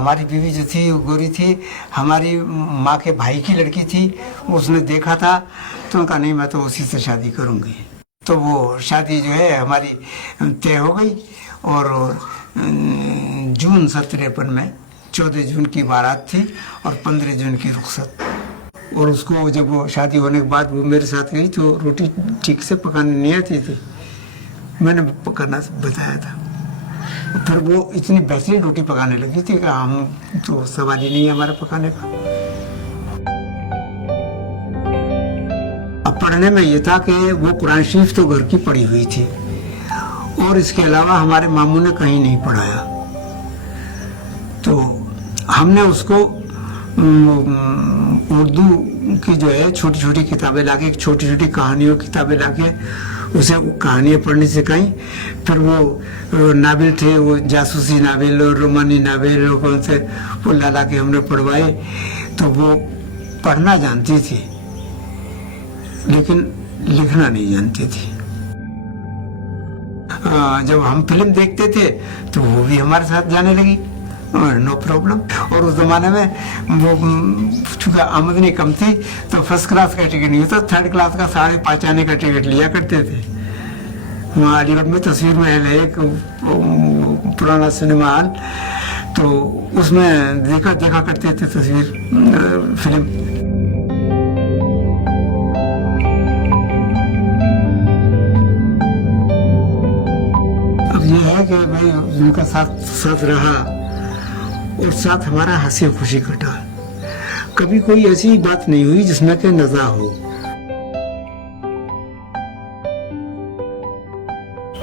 हमारी बीवी जो थी वो गोरी थी, हमारी माँ के भाई की लड़की थी, उसने देखा था तो कहा नहीं मैं तो उसी से शादी करूँगी। तो वो शादी जो है हमारी तय हो गई और जून 1953 में 14 जून की बारात थी और 15 जून की रुखसत। और उसको जब वो शादी होने के बाद वो मेरे साथ गई तो रोटी ठीक से पकाने नहीं आती थी, मैंने पकाना बताया था। फिर वो इतनी बेहतरीन रोटी पकाने लगी थी कि हम तो सवाल ही नहीं है हमारा पकाने का। अब पढ़ने में ये था कि वो कुरान शरीफ तो घर की पढ़ी हुई थी और इसके अलावा हमारे मामू ने कहीं नहीं पढ़ाया। तो हमने उसको उर्दू की जो है छोटी छोटी किताबें लाके, छोटी छोटी कहानियों की किताबें लाके उसे कहानियाँ पढ़नी सिखाई। फिर वो नावल थे, वो जासूसी नावल और रोमानी नावल और कौन से वो ला के हमने पढ़वाए। तो वो पढ़ना जानती थी लेकिन लिखना नहीं जानती थी। जब हम फिल्म देखते थे तो वो भी हमारे साथ जाने लगी, नो प्रॉब्लम। और उस जमाने में वो चूँकि आमदनी कम थी तो फर्स्ट क्लास का टिकट नहीं होता, थर्ड क्लास का 5.5 आने का टिकट लिया करते थे। वहाँ अलीगढ़ में तस्वीर महल है एक पुराना सिनेमा हॉल, तो उसमें देखा करते थे तस्वीर फिल्म। अब ये है कि भाई उनका साथ रहा और साथ हमारा हंसी खुशी कटा। कभी कोई ऐसी बात नहीं हुई जिसमें कि नज़ा हो।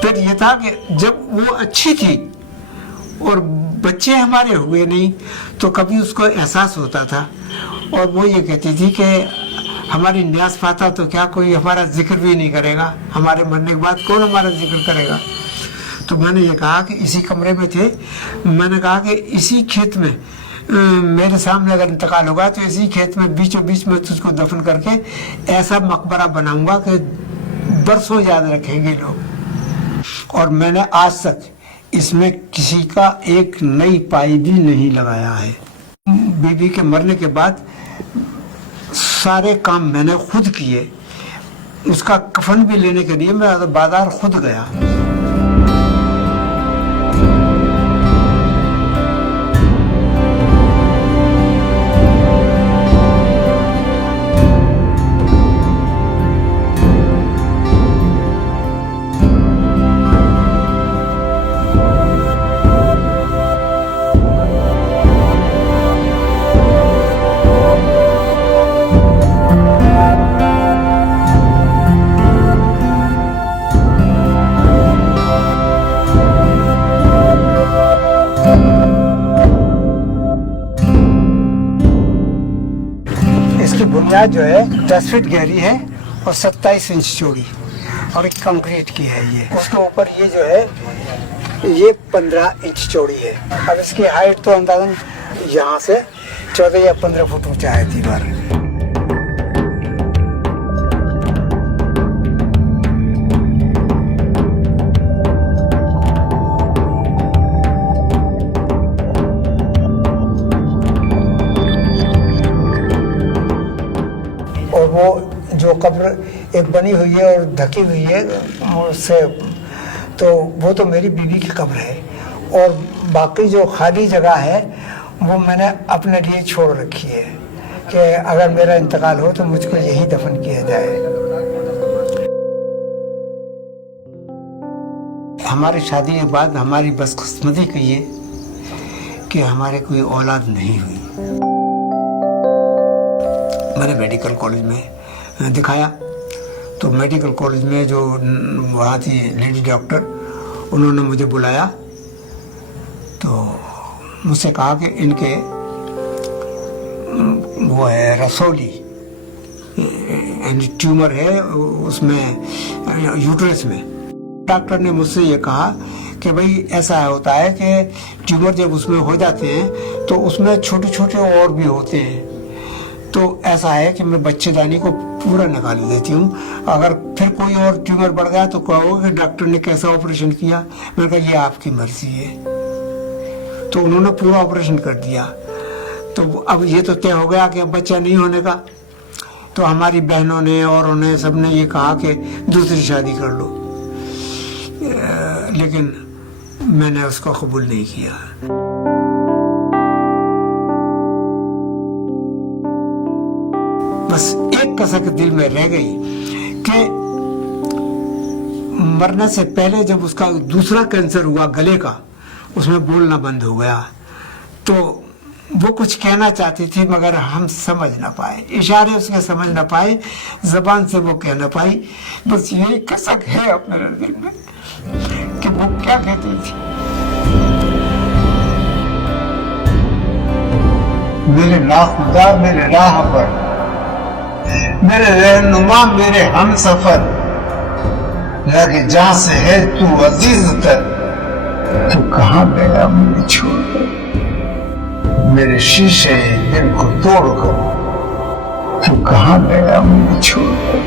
फिर ये था कि जब वो अच्छी थी और बच्चे हमारे हुए नहीं तो कभी उसको एहसास होता था और वो ये कहती थी कि हमारी न्यास पाता तो क्या कोई हमारा जिक्र भी नहीं करेगा, हमारे मरने के बाद कौन हमारा जिक्र करेगा। तो मैंने ये कहा कि इसी कमरे में थे, मैंने कहा कि इसी खेत में मेरे सामने अगर इंतकाल होगा तो इसी खेत में बीचों बीच में तुझको दफन करके ऐसा मकबरा बनाऊंगा कि बरसों याद रखेंगे लोग। और मैंने आज तक इसमें किसी का एक नई पाई भी नहीं लगाया है। बीबी के मरने के बाद सारे काम मैंने खुद किए। उसका कफन भी लेने के लिए मैं बाजार खुद गया। बुनियाद जो है 10 फीट गहरी है और 27 इंच चौड़ी और एक कंक्रीट की है ये। उसके ऊपर ये जो है ये 15 इंच चौड़ी है। अब इसकी हाइट तो अंदाजन यहाँ से 14 या 15 फुट ऊंचा है दीवार। वो जो कब्र एक बनी हुई है और ढकी हुई है उससे, तो वो तो मेरी बीवी की कब्र है। और बाकी जो खाली जगह है वो मैंने अपने लिए छोड़ रखी है कि अगर मेरा इंतकाल हो तो मुझको यही दफन किया जाए। हमारी शादी के बाद हमारी बदकिस्मती की ये कि हमारे कोई औलाद नहीं हुई। मैंने मेडिकल कॉलेज में दिखाया तो मेडिकल कॉलेज में जो वहाँ थी लेडी डॉक्टर, उन्होंने मुझे बुलाया तो मुझसे कहा कि इनके वो है रसौली ट्यूमर है उसमें यूट्रस में। डॉक्टर ने मुझसे ये कहा कि भाई ऐसा होता है कि ट्यूमर जब उसमें हो जाते हैं तो उसमें छोटे छोटे और भी होते हैं, तो ऐसा है कि मैं बच्चेदानी को पूरा निकाल देती हूँ। अगर फिर कोई और ट्यूमर बढ़ गया तो कहोगे कि डॉक्टर ने कैसा ऑपरेशन किया। मैंने कहा ये आपकी मर्जी है। तो उन्होंने पूरा ऑपरेशन कर दिया। तो अब ये तो तय हो गया कि अब बच्चा नहीं होने का। तो हमारी बहनों ने और उन्हें सबने ये कहा कि दूसरी शादी कर लो, लेकिन मैंने उसको कबूल नहीं किया। बस एक कसक दिल में रह गई कि मरने से पहले जब उसका दूसरा कैंसर हुआ गले का, उसमें बोलना बंद हो गया। तो वो कुछ कहना चाहती थी मगर हम समझ ना पाए, इशारे उसके समझ ना पाए, जबान से वो कह ना पाई। बस यही कसक है अपने दिल में कि वो क्या कहती थी। मेरे नाखुदा मेरे राह पर, मेरे रहनुमा मेरे हम सफर, लगे जहां से है तू अजीज तर, तू कहाँ गया मुझे छोड़कर, मेरे शीशे दिल को तोड़कर, तू कहाँ गया मुझे छोड़कर।